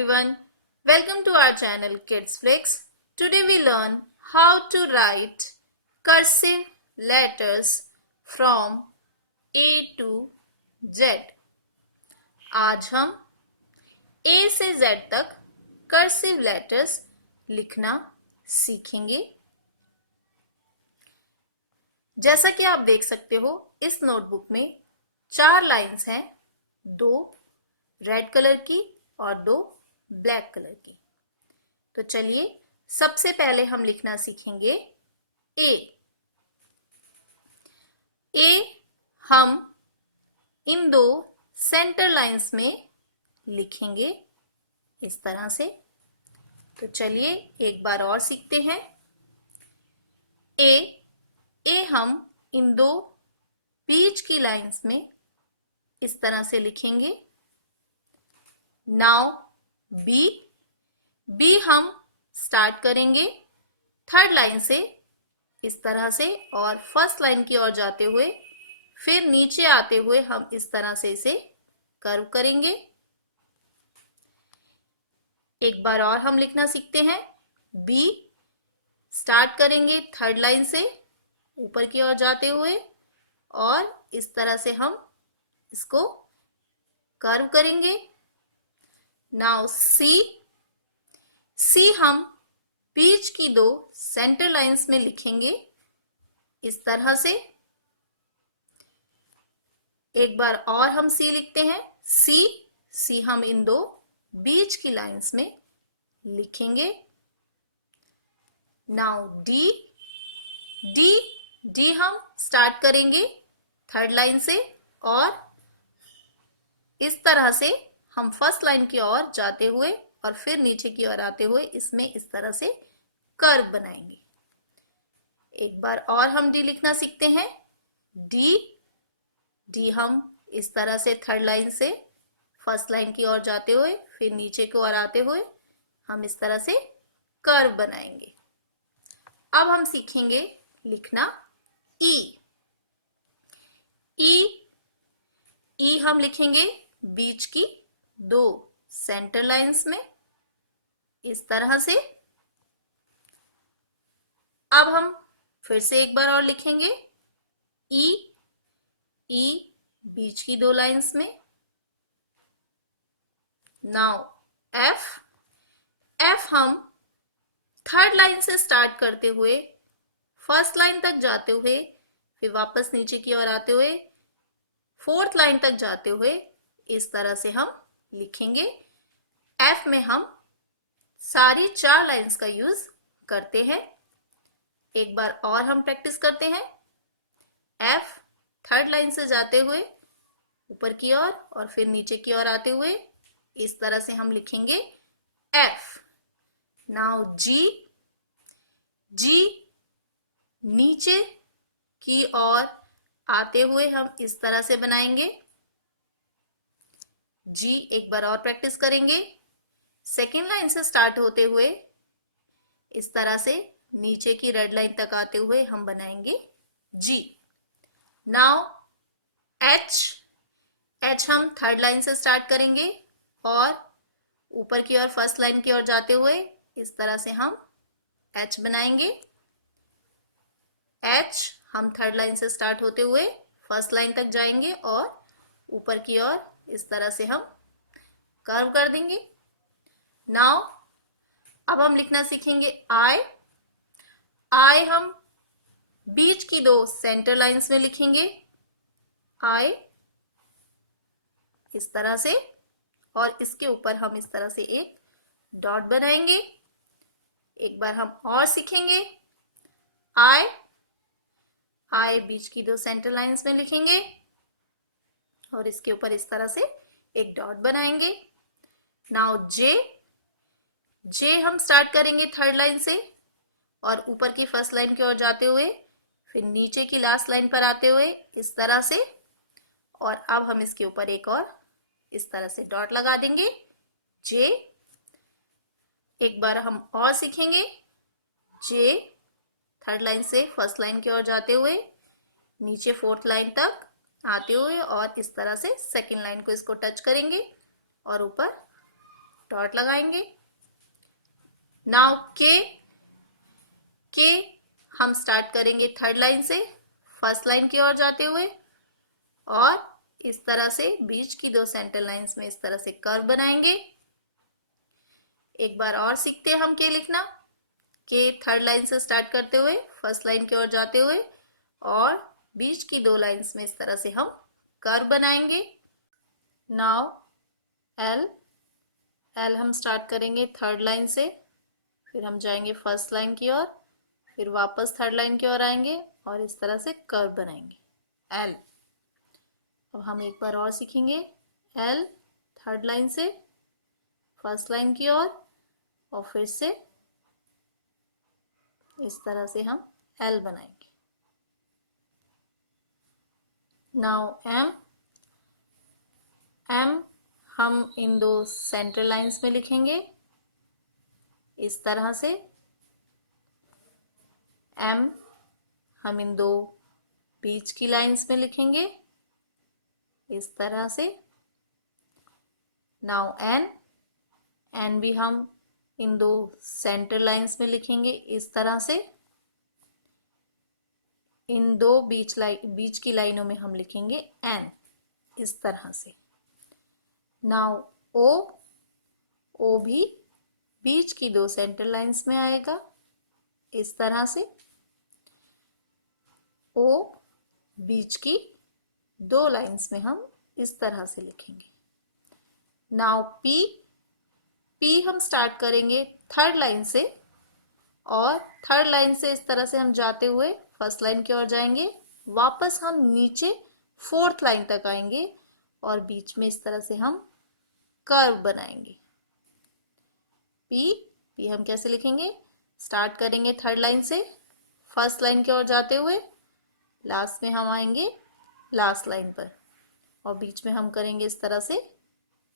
everyone, welcome to our channel Kids Flix. Today we learn how to write cursive letters from A to Z. आज हम A से Z तक cursive letters लिखना सीखेंगे। जैसा कि आप देख सकते हो इस नोटबुक में 4 लाइंस हैं, 2 रेड कलर की और 2 ब्लैक कलर की। तो चलिए सबसे पहले हम लिखना सीखेंगे ए। हम इन 2 सेंटर लाइंस में लिखेंगे इस तरह से। तो चलिए एक बार और सीखते हैं। ए हम इन 2 बीच की लाइंस में इस तरह से लिखेंगे। नाउ बी हम स्टार्ट करेंगे थर्ड लाइन से इस तरह से और फर्स्ट लाइन की ओर जाते हुए फिर नीचे आते हुए हम इस तरह से इसे कर्व करेंगे। एक बार और हम लिखना सीखते हैं। बी स्टार्ट करेंगे थर्ड लाइन से ऊपर की ओर जाते हुए और इस तरह से हम इसको कर्व करेंगे। नाउ सी हम बीच की 2 सेंटर लाइंस में लिखेंगे इस तरह से। एक बार और हम सी लिखते हैं। सी हम इन 2 बीच की लाइंस में लिखेंगे। नाउ डी हम स्टार्ट करेंगे थर्ड लाइन से और इस तरह से हम फर्स्ट लाइन की ओर जाते हुए और फिर नीचे की ओर आते हुए इसमें इस तरह से कर्व बनाएंगे। एक बार और हम डी लिखना सीखते हैं। डी हम इस तरह से थर्ड लाइन से फर्स्ट लाइन की ओर जाते हुए फिर नीचे की ओर आते हुए हम इस तरह से कर्व बनाएंगे। अब हम सीखेंगे लिखना ई हम लिखेंगे बीच की 2 सेंटर लाइंस में इस तरह से। अब हम फिर से एक बार और लिखेंगे ई बीच की 2 लाइंस में। नाउ एफ हम थर्ड लाइन से स्टार्ट करते हुए फर्स्ट लाइन तक जाते हुए फिर वापस नीचे की ओर आते हुए फोर्थ लाइन तक जाते हुए इस तरह से हम लिखेंगे। एफ में हम सारी 4 लाइंस का यूज करते हैं। एक बार और हम प्रैक्टिस करते हैं। एफ थर्ड लाइन से जाते हुए ऊपर की ओर और फिर नीचे की ओर आते हुए इस तरह से हम लिखेंगे एफ। नाउ जी नीचे की ओर आते हुए हम इस तरह से बनाएंगे जी। एक बार और प्रैक्टिस करेंगे। सेकेंड लाइन से स्टार्ट होते हुए इस तरह से नीचे की रेड लाइन तक आते हुए हम बनाएंगे जी। नाउ एच हम थर्ड लाइन से स्टार्ट करेंगे और ऊपर की ओर फर्स्ट लाइन की ओर जाते हुए इस तरह से हम एच बनाएंगे। एच हम थर्ड लाइन से स्टार्ट होते हुए फर्स्ट लाइन तक जाएंगे और ऊपर की ओर इस तरह से हम कर्व कर देंगे। नाउ अब हम लिखना सीखेंगे आई हम बीच की 2 सेंटर लाइंस में लिखेंगे आई इस तरह से और इसके ऊपर हम इस तरह से एक डॉट बनाएंगे। एक बार हम और सीखेंगे। आई बीच की 2 सेंटर लाइंस में लिखेंगे और इसके ऊपर इस तरह से एक डॉट बनाएंगे। नाउ जे हम स्टार्ट करेंगे थर्ड लाइन से और ऊपर की फर्स्ट लाइन की ओर जाते हुए फिर नीचे की लास्ट लाइन पर आते हुए इस तरह से और अब हम इसके ऊपर एक और इस तरह से डॉट लगा देंगे जे। एक बार हम और सीखेंगे। जे थर्ड लाइन से फर्स्ट लाइन की ओर जाते हुए नीचे फोर्थ लाइन तक आते हुए और इस तरह से सेकेंड लाइन को इसको टच करेंगे और ऊपर डॉट लगाएंगे। नाउ के हम स्टार्ट करेंगे थर्ड लाइन से फर्स्ट लाइन की ओर जाते हुए और इस तरह से बीच की दो सेंटर लाइंस में इस तरह से कर्व बनाएंगे। एक बार और सीखते हैं हम के लिखना। के थर्ड लाइन से स्टार्ट करते हुए फर्स्ट लाइन की ओर जाते हुए और बीच की दो लाइंस में इस तरह से हम कर्व बनाएंगे। नाउ एल हम स्टार्ट करेंगे थर्ड लाइन से, फिर हम जाएंगे फर्स्ट लाइन की ओर, फिर वापस थर्ड लाइन की ओर आएंगे और इस तरह से कर्व बनाएंगे एल। अब हम एक बार और सीखेंगे। एल थर्ड लाइन से फर्स्ट लाइन की ओर और फिर से इस तरह से हम एल बनाएंगे। नाउ एम हम इन दो सेंटर लाइंस में लिखेंगे इस तरह से। एम हम इन दो बीच की लाइंस में लिखेंगे इस तरह से। नाउ एन भी हम इन दो सेंटर लाइंस में लिखेंगे इस तरह से। इन दो बीच की लाइनों में हम लिखेंगे एन इस तरह से। नाउ ओ भी बीच की दो सेंटर लाइंस में आएगा इस तरह से। ओ बीच की दो लाइंस में हम इस तरह से लिखेंगे। नाउ पी हम स्टार्ट करेंगे थर्ड लाइन से और थर्ड लाइन से इस तरह से हम जाते हुए फर्स्ट लाइन की ओर जाएंगे, वापस हम नीचे फोर्थ लाइन तक आएंगे और बीच में इस तरह से हम कर्व बनाएंगे। पी हम कैसे लिखेंगे? स्टार्ट करेंगे थर्ड लाइन से फर्स्ट लाइन की ओर जाते हुए, लास्ट में हम आएंगे लास्ट लाइन पर और बीच में हम करेंगे इस तरह से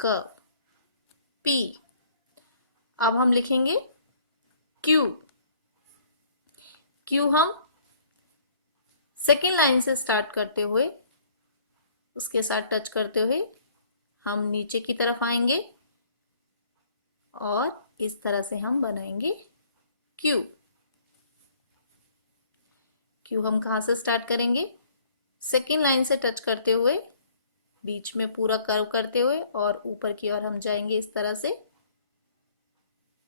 कर्व पी। अब हम लिखेंगे क्यू हम सेकेंड लाइन से स्टार्ट करते हुए उसके साथ टच करते हुए हम नीचे की तरफ आएंगे और इस तरह से हम बनाएंगे क्यू हम कहां से स्टार्ट करेंगे? सेकेंड लाइन से टच करते हुए बीच में पूरा कर्व करते हुए और ऊपर की ओर हम जाएंगे इस तरह से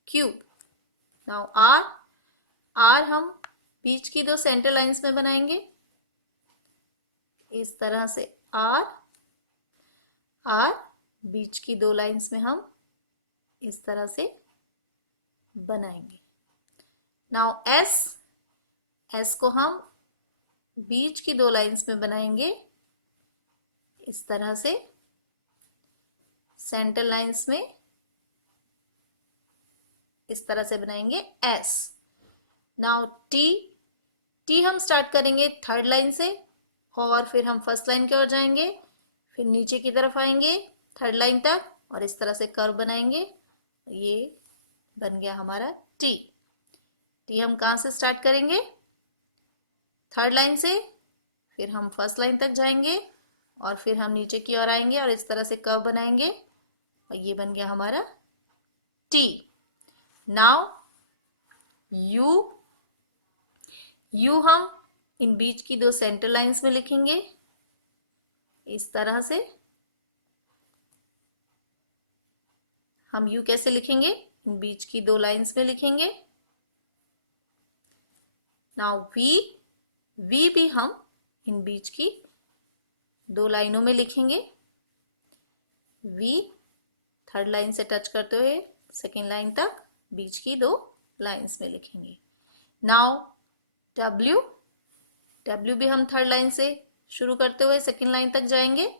क्यू। नाउ आर हम बीच की दो सेंटर लाइंस में बनाएंगे इस तरह से आर बीच की दो लाइंस में हम इस तरह से बनाएंगे। नाउ एस को हम बीच की दो लाइंस में बनाएंगे इस तरह से सेंटर लाइंस में इस तरह से बनाएंगे एस। नाउ टी हम स्टार्ट करेंगे थर्ड लाइन से और फिर हम फर्स्ट लाइन की ओर जाएंगे, फिर नीचे की तरफ आएंगे थर्ड लाइन तक और इस तरह से कर्व बनाएंगे। ये बन गया हमारा टी हम कहां से स्टार्ट करेंगे? थर्ड लाइन से, फिर हम फर्स्ट लाइन तक जाएंगे और फिर हम नीचे की ओर आएंगे और इस तरह से कर्व बनाएंगे और ये बन गया हमारा टी। नाउ यू हम इन बीच की दो सेंटर लाइंस में लिखेंगे इस तरह से। हम यू कैसे लिखेंगे? इन बीच की दो लाइंस में लिखेंगे। नाउ वी भी हम इन बीच की दो लाइनों में लिखेंगे। वी थर्ड लाइन से टच करते हुए सेकेंड लाइन तक बीच की दो लाइंस में लिखेंगे। नाउ डब्ल्यू भी हम थर्ड लाइन से शुरू करते हुए सेकेंड लाइन तक जाएंगे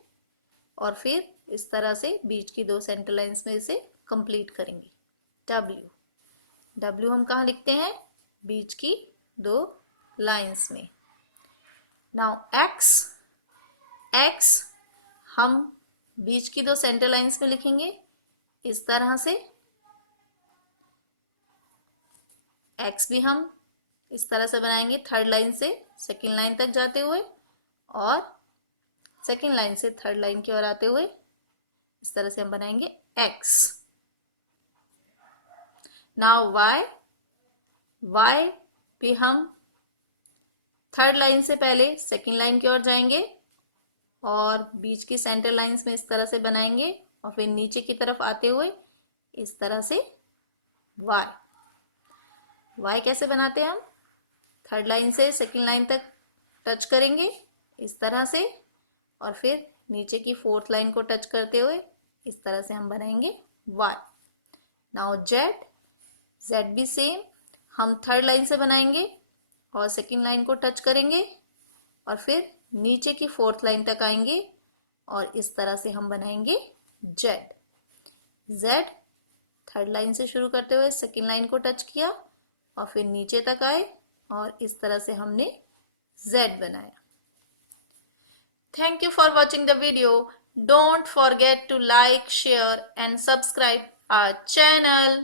और फिर इस तरह से बीच की दो सेंटर लाइंस में इसे कंप्लीट करेंगे। डब्ल्यू हम कहाँ लिखते हैं? बीच की दो लाइंस में। नाउ एक्स हम बीच की दो सेंटर लाइंस में लिखेंगे इस तरह से। एक्स भी हम इस तरह से बनाएंगे थर्ड लाइन से सेकेंड लाइन तक जाते हुए और सेकेंड लाइन से थर्ड लाइन की ओर आते हुए इस तरह से हम बनाएंगे एक्स। नाउ वाई, वाई भी हम थर्ड लाइन से पहले सेकेंड लाइन की ओर जाएंगे और बीच की सेंटर लाइंस में इस तरह से बनाएंगे और फिर नीचे की तरफ आते हुए इस तरह से वाई। वाई कैसे बनाते हैं हम? थर्ड लाइन से सेकेंड लाइन तक टच करेंगे इस तरह से और फिर नीचे की फोर्थ लाइन को टच करते हुए इस तरह से हम बनाएंगे वाई। नाउ जेड, जेड भी सेम, हम थर्ड लाइन से बनाएंगे और सेकेंड लाइन को टच करेंगे और फिर नीचे की फोर्थ लाइन तक आएंगे और इस तरह से हम बनाएंगे जेड। जेड थर्ड लाइन से शुरू करते हुए सेकेंड लाइन को टच किया और फिर नीचे तक आए और इस तरह से हमने जेड बनाया। Thank you for watching the video. Don't forget to like, share and subscribe our channel.